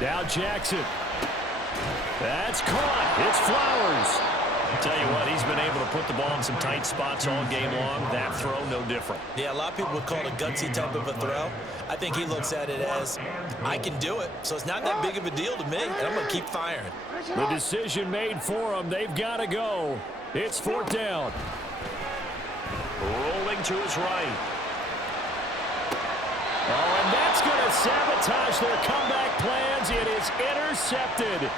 Now Jackson. That's caught. It's Flowers. Tell you what, he's been able to put the ball in some tight spots all game long. That throw, no different. Yeah, a lot of people would call it a gutsy type of a throw. I think he looks at it as, I can do it, so it's not that big of a deal to me, and I'm going to keep firing. The decision made for him. They've got to go. It's 4th down. Rolling to his right. Oh, and that's going to sabotage their comeback plans. It is intercepted.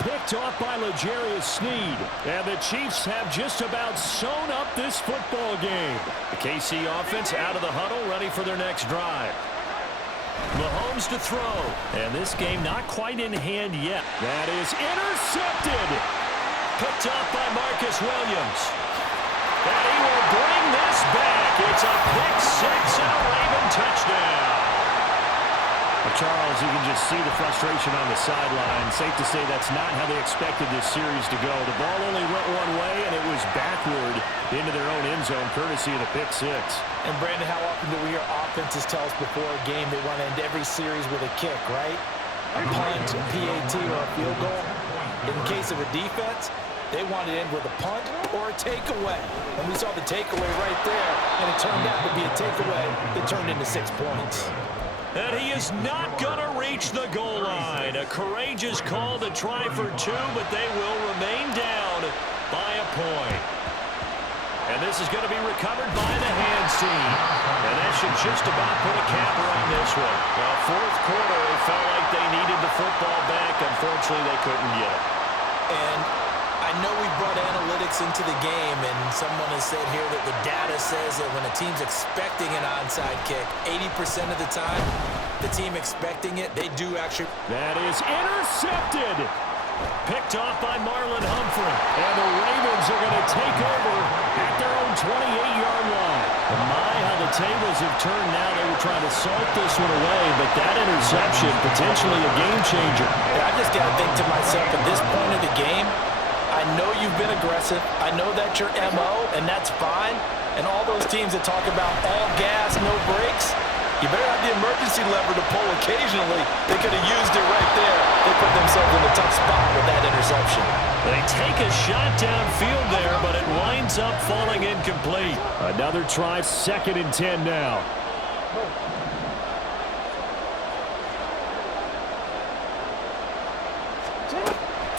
Picked off by L'Jarius Sneed. And the Chiefs have just about sewn up this football game. The KC offense out of the huddle, ready for their next drive. Mahomes to throw. And this game not quite in hand yet. That is intercepted. Picked off by Marcus Williams. And he will bring this back. It's a pick six and a Raven touchdown. Charles, you can just see the frustration on the sideline. Safe to say that's not how they expected this series to go. The ball only went one way, and it was backward into their own end zone, courtesy of the pick six. And, Brandon, how often do we hear offenses tell us before a game they want to end every series with a kick, right? A punt, a PAT, or a field goal. In case of a defense, they want to end with a punt or a takeaway. And we saw the takeaway right there, and it turned out to be a takeaway that turned into 6 points. And he is not going to reach the goal line. A courageous call to try for 2, but they will remain down by a point. And this is going to be recovered by the hands team. And that should just about put a capper on this one. Well, 4th quarter, it felt like they needed the football back. Unfortunately, they couldn't get it. And I know we brought analytics into the game, and someone has said here that the data says that when a team's expecting an onside kick, 80% of the time, the team expecting it, they do actually. That is intercepted. Picked off by Marlon Humphrey. And the Ravens are going to take over at their own 28-yard line. And my, how the tables have turned now. They were trying to salt this one away, but that interception, potentially a game changer. And I just got to think to myself, at this point of the game, I know you've been aggressive. I know that's your MO, and that's fine. And all those teams that talk about all gas, no brakes, you better have the emergency lever to pull occasionally. They could have used it right there. They put themselves in a tough spot with that interception. They take a shot downfield there, but it winds up falling incomplete. Another try, 2nd and 10 now.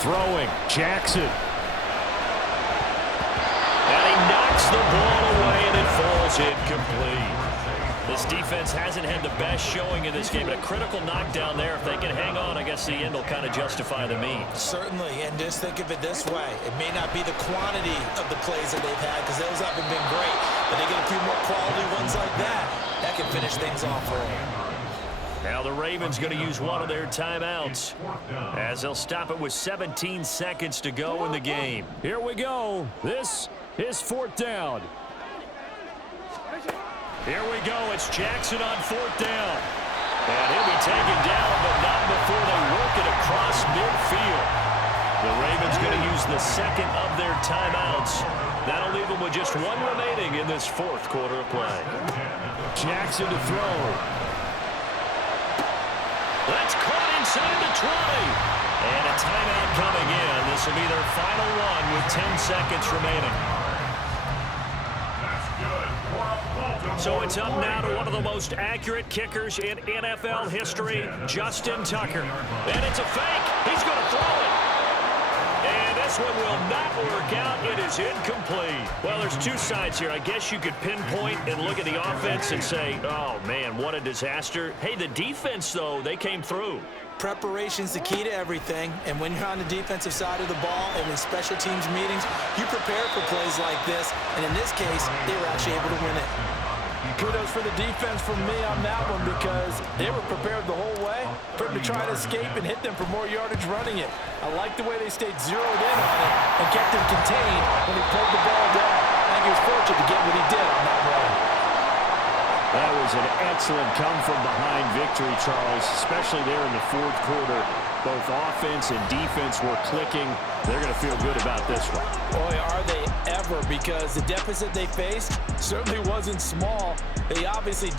Throwing, Jackson. And he knocks the ball away, and it falls incomplete. This defense hasn't had the best showing in this game, but a critical knockdown there. If they can hang on, I guess the end will kind of justify the means. Certainly, and just think of it this way. It may not be the quantity of the plays that they've had, because those haven't been great, but they get a few more quality ones like that. That can finish things off for them. Now the Ravens going to use one of their timeouts as they'll stop it with 17 seconds to go in the game. Here we go. This is 4th down. Here we go. It's Jackson on 4th down. And he'll be taken down, but not before they work it across midfield. The Ravens going to use the 2nd of their timeouts. That'll leave them with just 1 remaining in this 4th quarter of play. Jackson to throw. That's caught inside the 20. And a timeout coming in. This will be their final one with 10 seconds remaining. So it's up now to one of the most accurate kickers in NFL history, Justin Tucker. And it's a fake. He's going to throw it. And this one will not work out. It is incomplete. Well, there's 2 sides here. I guess you could pinpoint and look at the offense and say, oh, man, what a disaster. Hey, the defense, though, they came through. Preparation's the key to everything, and when you're on the defensive side of the ball and in special teams meetings, you prepare for plays like this, and in this case, they were actually able to win it. Kudos for the defense from me on that one, because they were prepared the whole way for him to try to escape and hit them for more yardage running it. I like the way they stayed zeroed in on it and kept him contained when he pulled the ball down. I think he was fortunate to get what he did on that run. That was an excellent come-from-behind victory, Charles, especially there in the 4th quarter. Both offense and defense were clicking. They're going to feel good about this one. Boy, are they ever, because the deficit they faced certainly wasn't small. They obviously